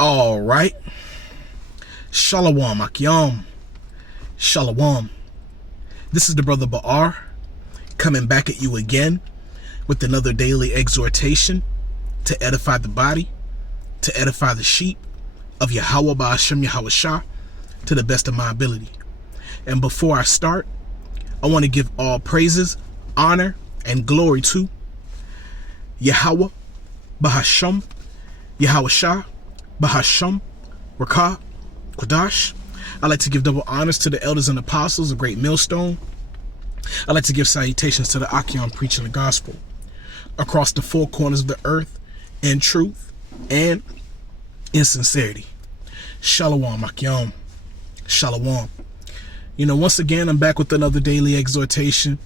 All right. Shalom, Akyam. Shalom. This is the brother Ba'ar coming back at you again with another daily exhortation to edify the body, to edify the sheep of Yahweh Ba'ashem Yahweh Shah to the best of my ability. And before I start, I want to give all praises, honor, and glory to Yahweh Ba'ashem Yahweh Shah Ba'ashem Rakah Kodash. I like to give double honors to the elders and apostles, a great millstone. I like to give salutations to the Akyam preaching the gospel across the four corners of the earth in truth and in sincerity. Shalom, Akyam. Shalom. Once again, I'm back with another daily exhortation.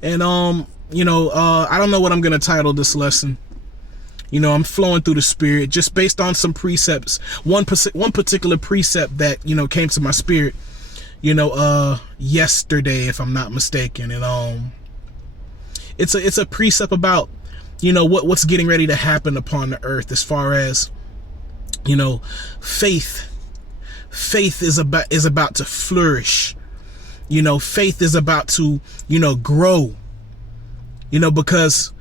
And, I don't know what I'm going to title this lesson. I'm flowing through the spirit just based on some precepts. One particular precept that, came to my spirit, yesterday, if I'm not mistaken. And, it's a precept about, what's getting ready to happen upon the earth as far as, faith is about to flourish. Faith is about to, grow, because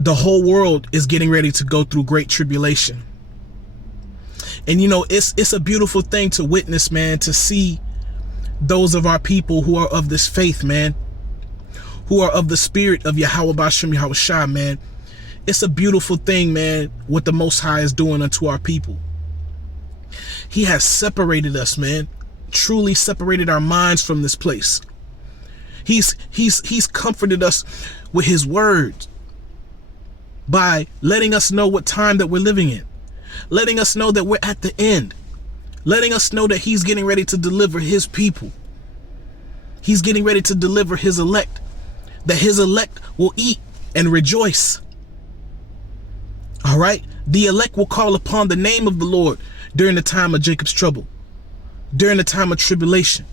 the whole world is getting ready to go through great tribulation. And, it's a beautiful thing to witness, man, to see those of our people who are of this faith, man, who are of the spirit of Yahweh Ba'ashem Yahweh Shah, man. It's a beautiful thing, man, what the Most High is doing unto our people. He has separated us, man, truly separated our minds from this place. He's comforted us with his words by letting us know what time that we're living in, letting us know that we're at the end, letting us know that he's getting ready to deliver his people. He's getting ready to deliver his elect, that his elect will eat and rejoice. All right. The elect will call upon the name of the Lord during the time of Jacob's trouble, during the time of tribulation.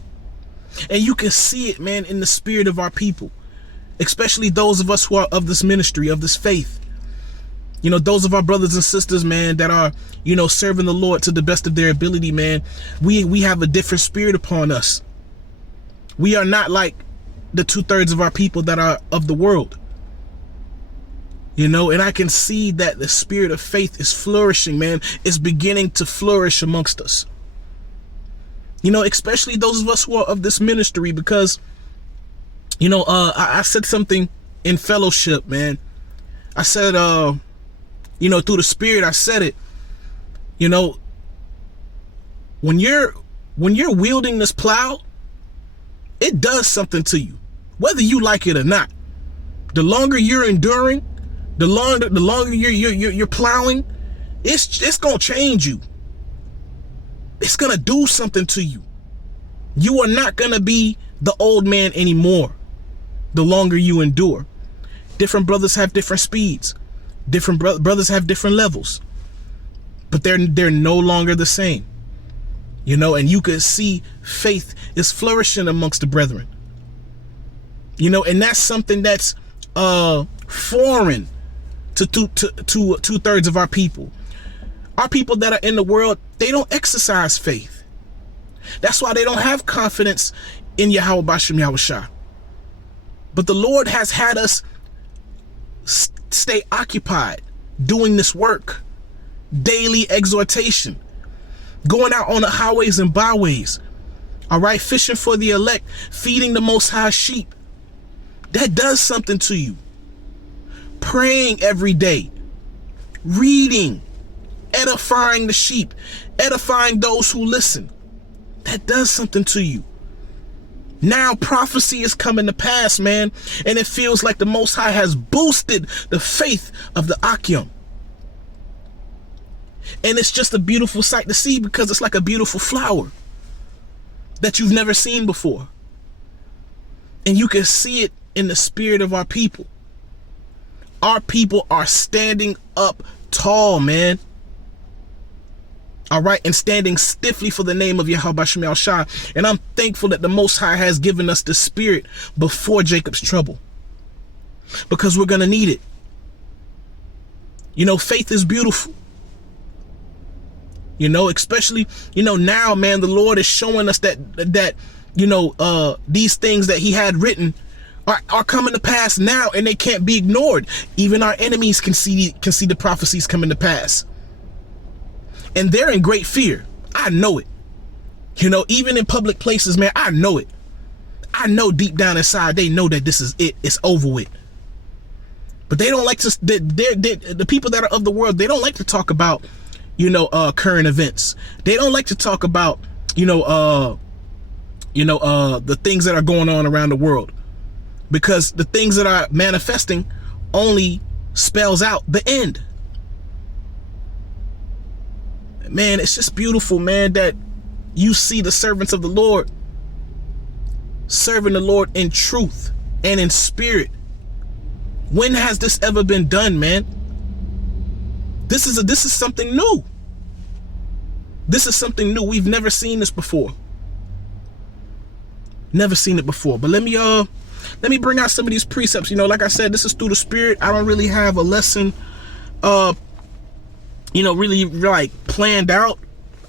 And you can see it, man, in the spirit of our people, especially those of us who are of this ministry, of this faith. Those of our brothers and sisters, man, that are, serving the Lord to the best of their ability, man. We have a different spirit upon us. We are not like the 2/3 of our people that are of the world. And I can see that the spirit of faith is flourishing, man. It's beginning to flourish amongst us. Especially those of us who are of this ministry, because, I said something in fellowship, man. I said, through the spirit, I said it, when you're wielding this plow, it does something to you, whether you like it or not. The longer you're enduring, the longer you're plowing, it's gonna change you. It's gonna do something to you. You are not gonna be the old man anymore. The longer you endure, different brothers have different speeds. Different brothers have different levels, but they're no longer the same. And you could see faith is flourishing amongst the brethren. And that's something that's foreign to 2/3 of our people. Our people that are in the world, they don't exercise faith. That's why they don't have confidence in Yahweh Ba'ashem Yahweh Shah. But the Lord has had us stay occupied doing this work, daily exhortation, going out on the highways and byways, all right, fishing for the elect, feeding the Most High sheep. That does something to you. Praying every day, reading, edifying the sheep, edifying those who listen. That does something to you. Now prophecy is coming to pass, man, and it feels like the Most High has boosted the faith of the Akyam. And it's just a beautiful sight to see, because it's like a beautiful flower that you've never seen before. And you can see it in the spirit of our people. Our people are standing up tall, man. All right, and standing stiffly for the name of Yahweh Ba'ashem Yahweh Shah. And I'm thankful that the Most High has given us the spirit before Jacob's trouble, because we're going to need it. Faith is beautiful. Especially, now, man, the Lord is showing us that these things that he had written are coming to pass now, and they can't be ignored. Even our enemies can see the prophecies coming to pass, and they're in great fear. I know it. Even in public places, man, I know it. I know deep down inside they know that this is it. It's over with. But they don't like to. The people that are of the world, they don't like to talk about current events. They don't like to talk about the things that are going on around the world, because the things that are manifesting only spells out the end. Man, it's just beautiful, man, that you see the servants of the Lord serving the Lord in truth and in spirit. When has this ever been done, man? This is something new. This is something new. We've never seen this before. Never seen it before. But let me bring out some of these precepts. Like I said, this is through the Spirit. I don't really have a lesson really like planned out.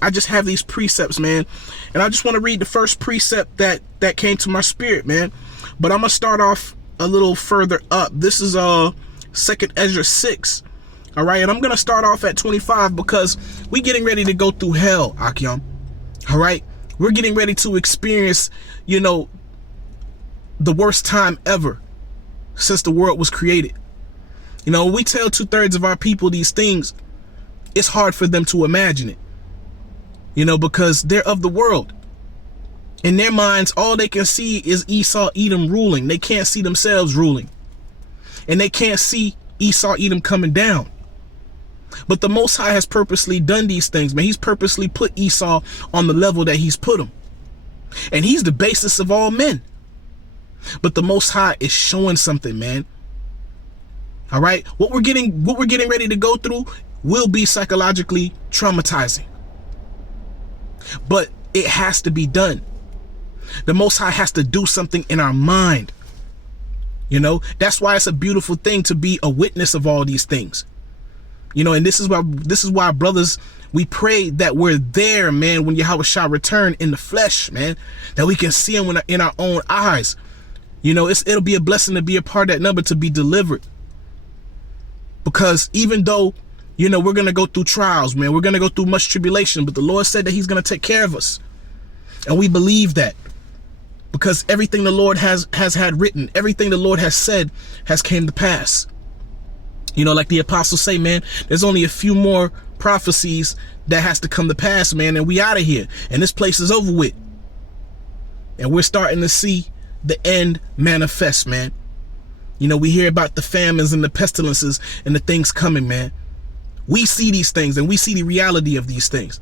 I just have these precepts, man. And I just want to read the first precept that came to my spirit, man. But I'm gonna start off a little further up. This is 2nd Ezra 6. All right, and I'm gonna start off at 25 because we're getting ready to go through hell, Akyam. All right, we're getting ready to experience, the worst time ever since the world was created. When we tell 2/3 of our people these things, it's hard for them to imagine it. Because they're of the world. In their minds, all they can see is Esau, Edom ruling. They can't see themselves ruling. And they can't see Esau, Edom coming down. But the Most High has purposely done these things, man. He's purposely put Esau on the level that he's put him. And he's the basis of all men. But the Most High is showing something, man. All right? What we're getting ready to go through will be psychologically traumatizing. But it has to be done. The Most High has to do something in our mind. That's why it's a beautiful thing to be a witness of all these things. And this is why, brothers, we pray that we're there, man, when Yahweh shall return in the flesh, man, that we can see him in our own eyes. It'll be a blessing to be a part of that number, to be delivered. Because even though we're going to go through trials, man. We're going to go through much tribulation, but the Lord said that he's going to take care of us. And we believe that, because everything the Lord has had written, everything the Lord has said has came to pass. Like the apostles say, man, there's only a few more prophecies that has to come to pass, man, and we out of here. And this place is over with. And we're starting to see the end manifest, man. We hear about the famines and the pestilences and the things coming, man. We see these things and we see the reality of these things.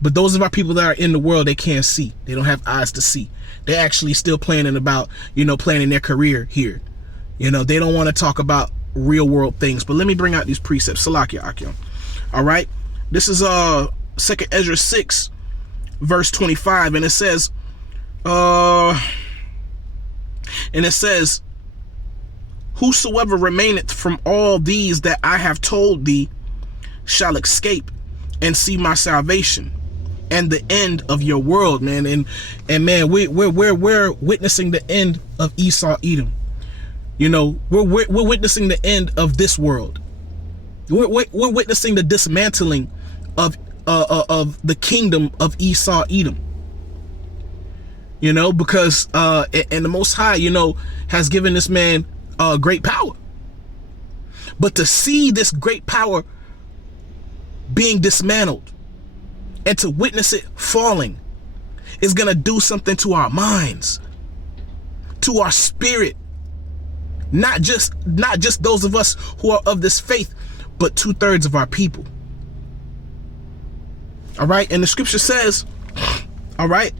But those of our people that are in the world, they can't see. They don't have eyes to see. They're actually still planning their career here. They don't want to talk about real world things. But let me bring out these precepts. Salakia Akyam. All right. This is 2nd Ezra 6, verse 25. And it says, whosoever remaineth from all these that I have told thee shall escape and see my salvation and the end of your world, man. And man, we're witnessing the end of Esau, Edom. We're witnessing the end of this world. We're witnessing the dismantling of the kingdom of Esau, Edom. Because and the Most High, has given this man great power. But to see this great power being dismantled and to witness it falling is going to do something to our minds, to our spirit. Not just those of us who are of this faith, but 2/3 of our people. All right. And the scripture says, all right.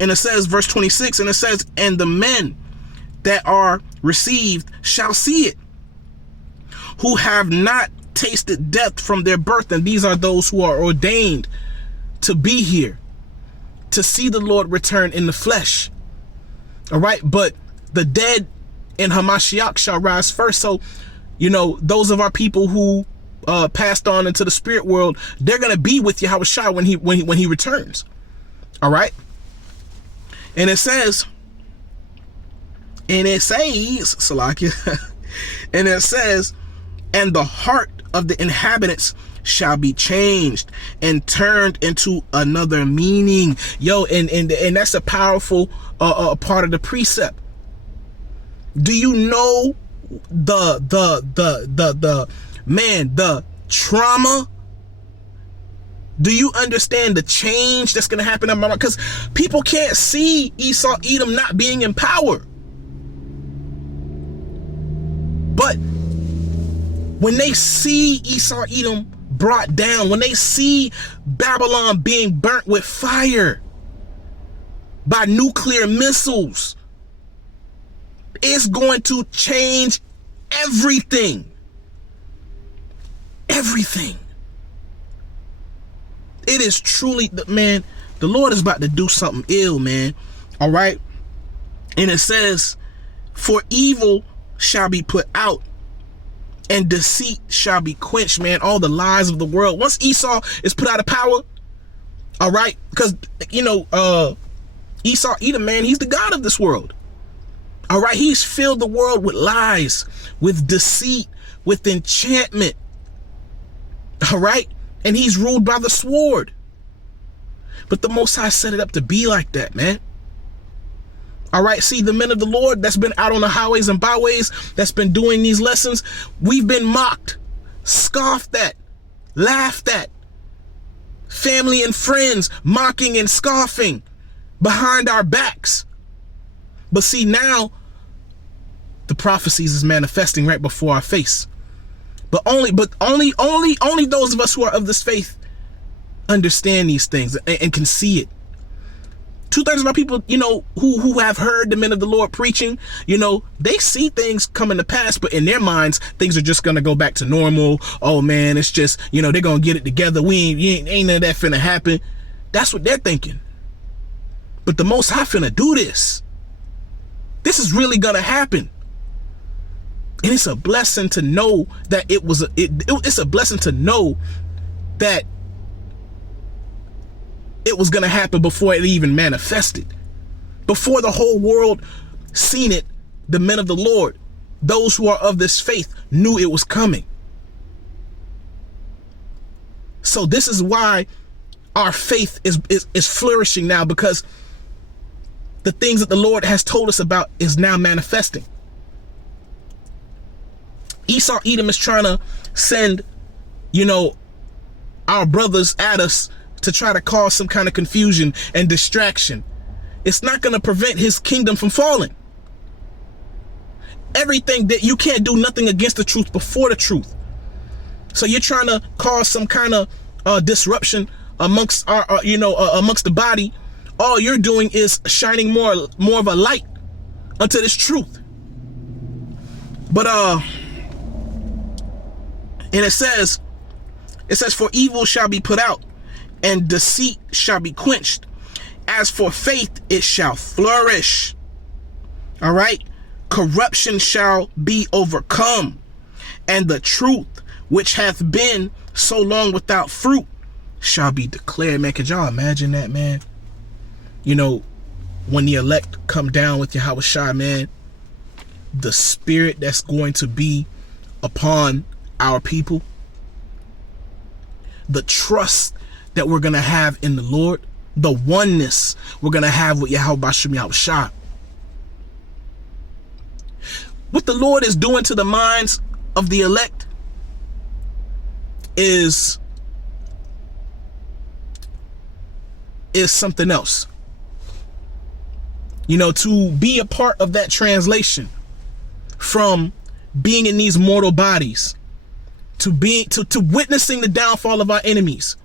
And it says, verse 26, and it says, and the men that are received shall see it, who have not tasted death from their birth. And these are those who are ordained to be here, to see the Lord return in the flesh. All right. But the dead in Hamashiach shall rise first. So, those of our people who passed on into the spirit world, they're gonna be with Yahushua when he returns. All right. And it says, Salakia, and it says, and the heart of the inhabitants shall be changed and turned into another meaning. Yo, and that's a powerful part of the precept. Do you know the trauma? Do you understand the change that's going to happen in my mind? Because people can't see Esau Edom not being in power. But when they see Esau Edom brought down, when they see Babylon being burnt with fire by nuclear missiles, it's going to change everything. Everything. It is truly, man, the Lord is about to do something ill, man. All right. And it says, for evil shall be put out and deceit shall be quenched, man. All the lies of the world. Once Esau is put out of power, all right, because, Esau Edom, man, he's the god of this world. All right. He's filled the world with lies, with deceit, with enchantment. All right. And he's ruled by the sword. But the Most High set it up to be like that, man. All right. See, the men of the Lord that's been out on the highways and byways, that's been doing these lessons, we've been mocked, scoffed at, laughed at. Family and friends mocking and scoffing behind our backs. But see, now the prophecies is manifesting right before our face. But only those of us who are of this faith understand these things and can see it. 2/3 of our people, who have heard the men of the Lord preaching, they see things coming to pass, but in their minds, things are just going to go back to normal. Oh man, it's just, they're going to get it together. Ain't none of that finna happen. That's what they're thinking. But the Most High finna do this. This is really going to happen. And it's a blessing to know that it's a blessing to know that it was going to happen before it even manifested. Before the whole world seen it, the men of the Lord, those who are of this faith, knew it was coming. So this is why our faith is flourishing now, because the things that the Lord has told us about is now manifesting. Esau Edom is trying to send, our brothers at us to try to cause some kind of confusion and distraction. It's not going to prevent his kingdom from falling. Everything that you can't do nothing against the truth before the truth. So you're trying to cause some kind of disruption amongst amongst the body. All you're doing is shining more of a light unto this truth. But and it says, for evil shall be put out and deceit shall be quenched. As for faith, it shall flourish. All right. Corruption shall be overcome, and the truth which hath been so long without fruit shall be declared. Man, could y'all imagine that, man? When the elect come down with Yahushua, man, the spirit that's going to be upon our people, the trust that we're going to have in the Lord, the oneness we're going to have with Yahushua. What the Lord is doing to the minds of the elect is something else. To be a part of that translation from being in these mortal bodies to witnessing the downfall of our enemies,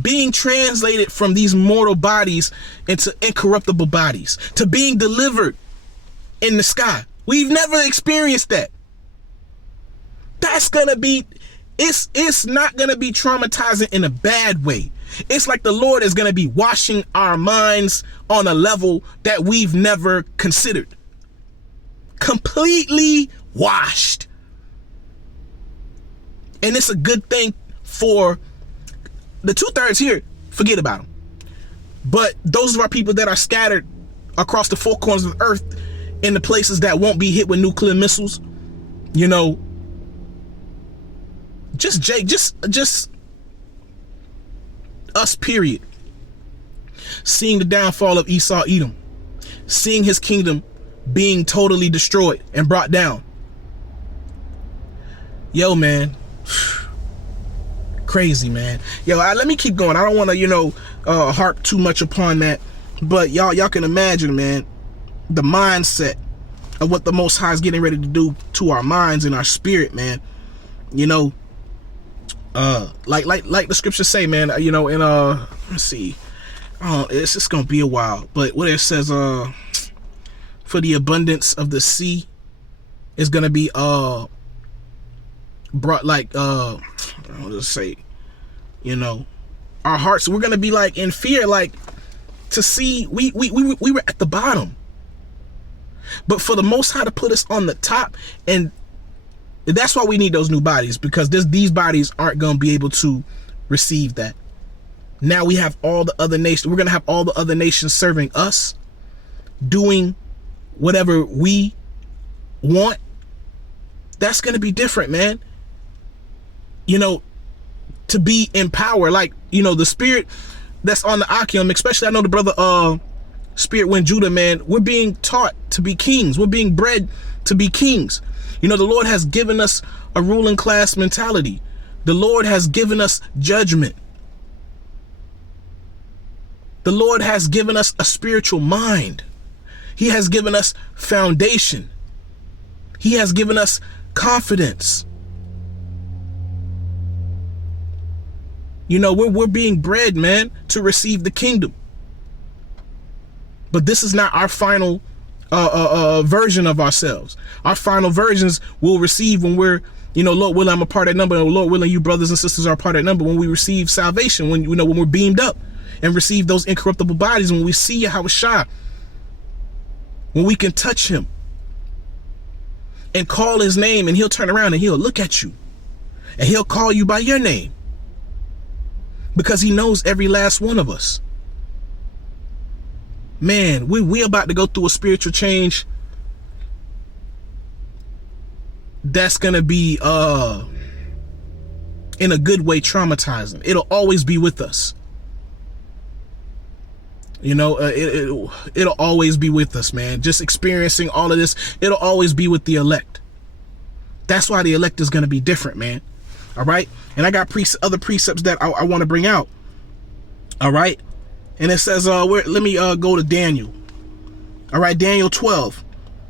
being translated from these mortal bodies into incorruptible bodies, to being delivered in the sky. We've never experienced that. That's gonna be, it's not gonna be traumatizing in a bad way. It's like the Lord is gonna be washing our minds on a level that we've never considered. Completely washed. And it's a good thing for the 2/3 here. Forget about them. But those are our people that are scattered across the four corners of the earth in the places that won't be hit with nuclear missiles. You know, just us, period. Seeing the downfall of Esau Edom, seeing his kingdom being totally destroyed and brought down. Yo, man. Crazy, man. Yo, let me keep going. I don't want to, harp too much upon that. But y'all can imagine, man, the mindset of what the Most High is getting ready to do to our minds and our spirit, man. You know, like the scriptures say, man, let's see. It's just gonna be a while. But what it says, for the abundance of the sea is gonna be brought, like I'll just say, our hearts, we're gonna be like in fear, like to see we were at the bottom, but for the Most High to put us on the top. And that's why we need those new bodies, because these bodies aren't gonna be able to receive that. Now we have all the other nations. We're gonna have all the other nations serving us, doing whatever we want. That's gonna be different, man. To be in power, like, the spirit that's on the Akim, especially I know the brother Spirit Wind Judah, man, we're being taught to be kings. We're being bred to be kings. The Lord has given us a ruling class mentality. The Lord has given us judgment. The Lord has given us a spiritual mind. He has given us foundation. He has given us confidence. We're being bred, man, to receive the kingdom. But this is not our final version of ourselves. Our final versions we'll receive when we're, Lord willing, I'm a part of that number. And Lord willing, you brothers and sisters are a part of that number. When we receive salvation, when we're beamed up and receive those incorruptible bodies, when we see Yahushua, when we can touch him and call his name, and he'll turn around and he'll look at you and he'll call you by your name, because he knows every last one of us. Man, we about to go through a spiritual change that's gonna be in a good way traumatizing. It'll always be with us. It'll always be with us, man. Just experiencing all of this, it'll always be with the elect. That's why the elect is gonna be different, man. All right. And I got other precepts that I want to bring out. All right. And it says, let me go to Daniel. All right. Daniel 12.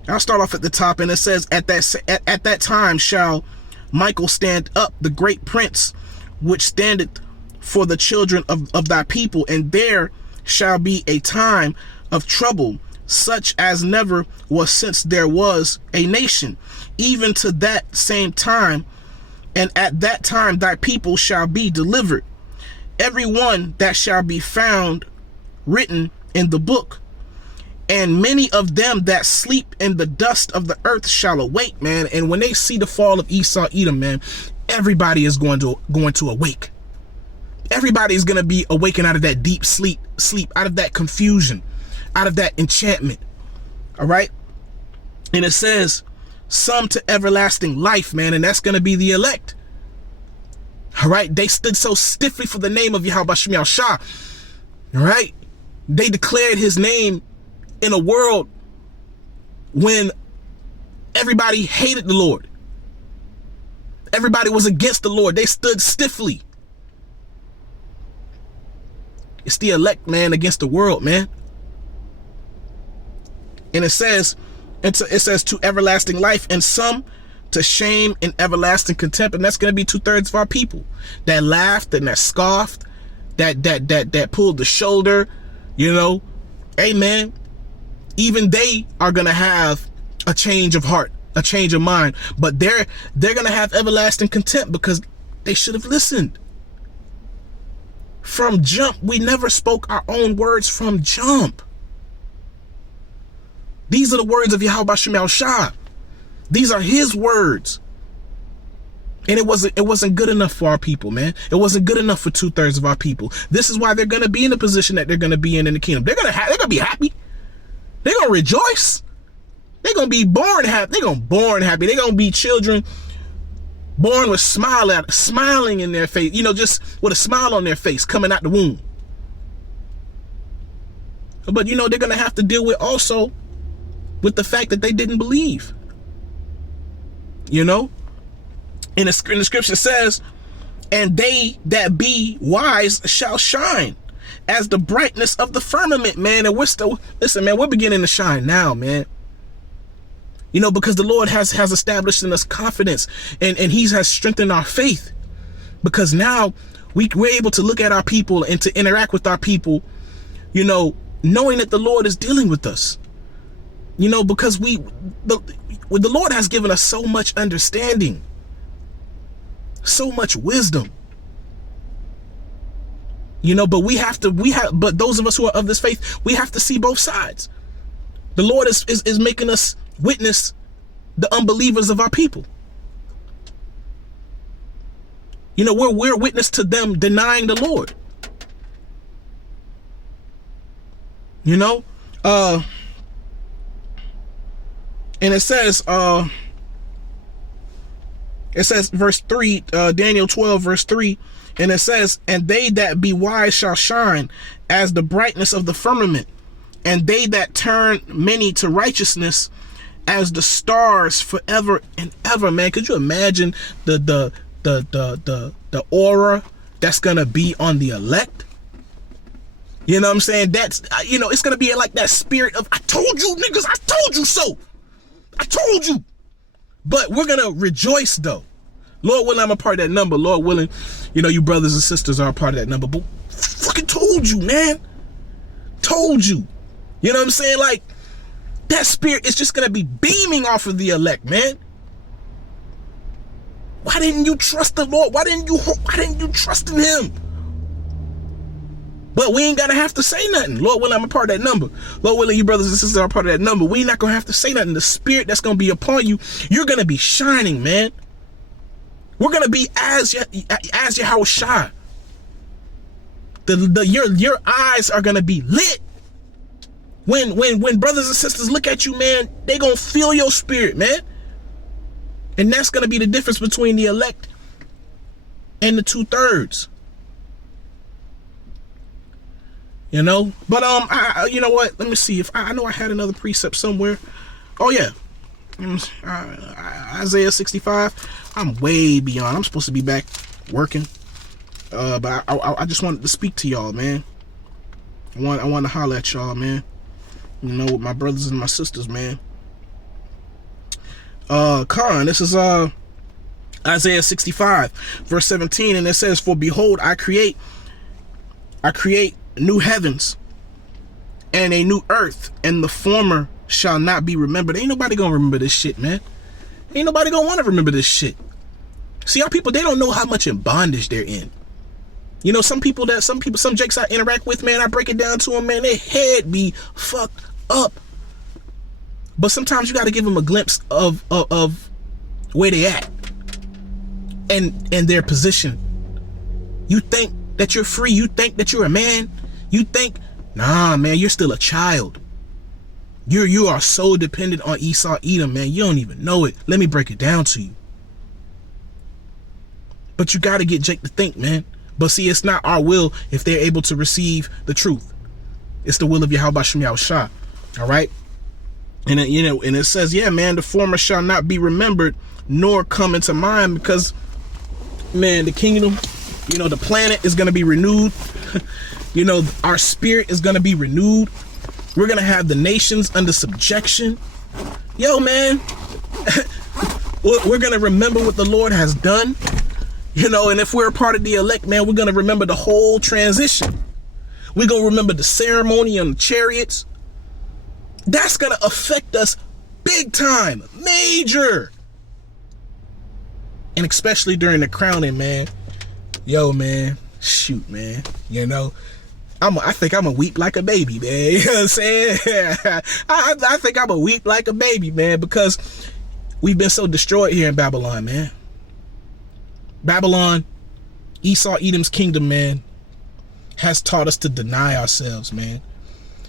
I'll start off at the top. And it says, at that time shall Michael stand up, the great prince, which standeth for the children of thy people. And there shall be a time of trouble, such as never was since there was a nation, even to that same time. And at that time thy people shall be delivered, every one that shall be found written in the book. And many of them that sleep in the dust of the earth shall awake, man. And when they see the fall of Esau Edom, man, everybody is going to awake. Everybody is going to be awakened out of that deep sleep, out of that confusion, out of that enchantment. All right. And it says, some to everlasting life, man, and that's going to be the elect. All right, they stood so stiffly for the name of Yahweh Shem Yahushua. All right, they declared his name in a world when everybody hated the Lord. Everybody was against the Lord. They stood stiffly. It's the elect, man, against the world, man. And it says to everlasting life, and some to shame and everlasting contempt. And that's going to be 2/3 of our people that laughed and that scoffed, that pulled the shoulder, amen. Even they are going to have a change of heart, a change of mind, but they're going to have everlasting contempt because they should have listened. From jump, we never spoke our own words from jump. These are the words of Yahweh Shem Yahushua. These are his words. And it wasn't good enough for our people, man. It wasn't good enough for 2/3 of our people. This is why they're going to be in the position that they're going to be in the kingdom. They're going to be happy. They're going to rejoice. They're going to be born happy. They're going to born happy. They're going to be children born with smiling in their face, just with a smile on their face coming out the womb. But, they're going to have to deal with also with the fact that they didn't believe. And the scripture says, and they that be wise shall shine as the brightness of the firmament, man. And listen, man, we're beginning to shine now, man. Because the Lord has established in us confidence and he has strengthened our faith, because now we're able to look at our people and to interact with our people, knowing that the Lord is dealing with us, because the Lord has given us so much understanding, so much wisdom, but those of us who are of this faith, we have to see both sides. The Lord is making us witness the unbelievers of our people. We're witness to them denying the Lord. And it says verse 3, Daniel 12 verse 3, and it says, and they that be wise shall shine as the brightness of the firmament, and they that turn many to righteousness as the stars forever and ever. Man, could you imagine the aura that's gonna be on the elect? You know what I'm saying? That's, it's gonna be like that spirit of, I told you niggas, I told you so, I told you. But we're gonna rejoice though. Lord willing, I'm a part of that number. Lord willing, you brothers and sisters are a part of that number. But fucking told you, man. Told you. You know what I'm saying? Like, that spirit is just gonna be beaming off of the elect, man. Why didn't you trust the Lord? Why didn't you trust in him? But we ain't gotta have to say nothing. Lord willing, I'm a part of that number. Lord willing, you brothers and sisters are a part of that number. We not gonna have to say nothing. The spirit that's gonna be upon you, you're gonna be shining, man. We're gonna be as Yahweh Shai. Your eyes are gonna be lit. When brothers and sisters look at you, man, they gonna feel your spirit, man. And that's gonna be the difference between the elect and the 2/3. But you know what? Let me see if I know I had another precept somewhere. Oh yeah, Isaiah 65. I'm way beyond. I'm supposed to be back working, but I just wanted to speak to y'all, man. I want to holler at y'all, man. With my brothers and my sisters, man. This is Isaiah 65 verse 17, and it says, for behold, I create new heavens and a new earth, and the former shall not be remembered. Ain't nobody gonna remember this shit, man. Ain't nobody gonna want to remember this shit. See, our people, they don't know how much in bondage they're in. Some jakes I interact with, man, I break it down to them, man, their head be fucked up. But sometimes you got to give them a glimpse of where they at and their position. You think that you're free. You think that you're a man. You think, nah, man, you're still a child. You are so dependent on Esau, Edom, man. You don't even know it. Let me break it down to you. But you got to get Jake to think, man. But see, it's not our will if they're able to receive the truth. It's the will of Yahweh Shem Yahweh Shah. All right. And and it says, yeah, man, the former shall not be remembered nor come into mind, because, man, the kingdom, the planet is going to be renewed. Our spirit is going to be renewed. We're going to have the nations under subjection. Yo, man, we're going to remember what the Lord has done. And if we're a part of the elect, man, we're going to remember the whole transition. We're going to remember the ceremony on the chariots. That's going to affect us big time, major. And especially during the crowning, man. Yo, man, shoot, man. I think I'm a weep like a baby, man. You know what I'm saying? I think I'm a weep like a baby, man, because we've been so destroyed here in Babylon, man. Babylon, Esau, Edom's kingdom, man, has taught us to deny ourselves, man.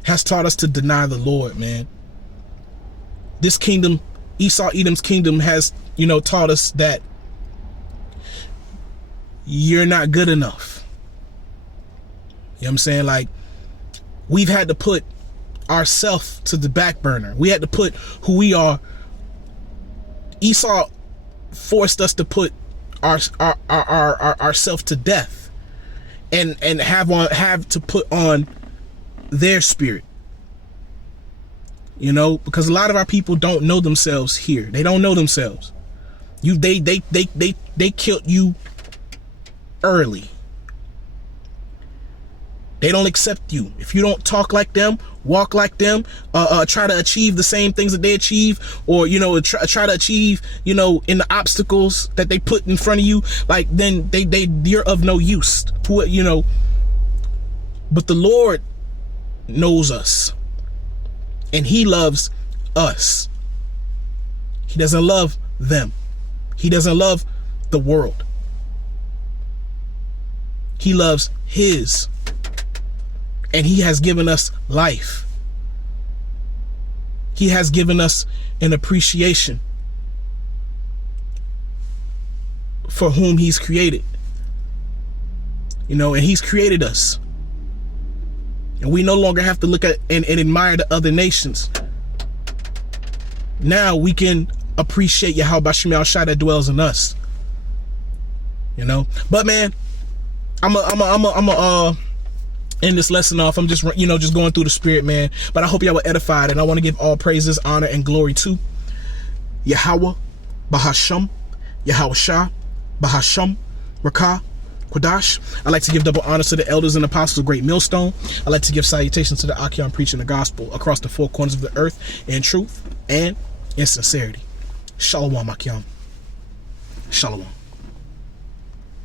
Has taught us to deny the Lord, man. This kingdom, Esau, Edom's kingdom, has, taught us that you're not good enough. You know what I'm saying? Like, we've had to put ourselves to the back burner. We had to put who we are. Esau forced us to put ourselves to death and have to put on their spirit. Because a lot of our people don't know themselves here. They don't know themselves. They killed you early. They don't accept you. If you don't talk like them, walk like them, try to achieve the same things that they achieve, or, try to achieve, in the obstacles that they put in front of you, like, then you're of no use. But the Lord knows us, and he loves us. He doesn't love them. He doesn't love the world. He loves his. And he has given us life. He has given us an appreciation for whom he's created. And he's created us. And we no longer have to look at and admire the other nations. Now we can appreciate Yahweh Bashim Al Shai that dwells in us. But man, I'm a end this lesson off. I'm just going through the spirit, man. But I hope y'all were edified, and I want to give all praises, honor, and glory to Yahweh Bahasham, Yahweh Shah, Bahasham, Rakah, Quadash. I like to give double honors to the elders and apostles of Great Millstone. I like to give salutations to the Achion preaching the gospel across the four corners of the earth in truth and in sincerity. Shalom, Achion. Shalom.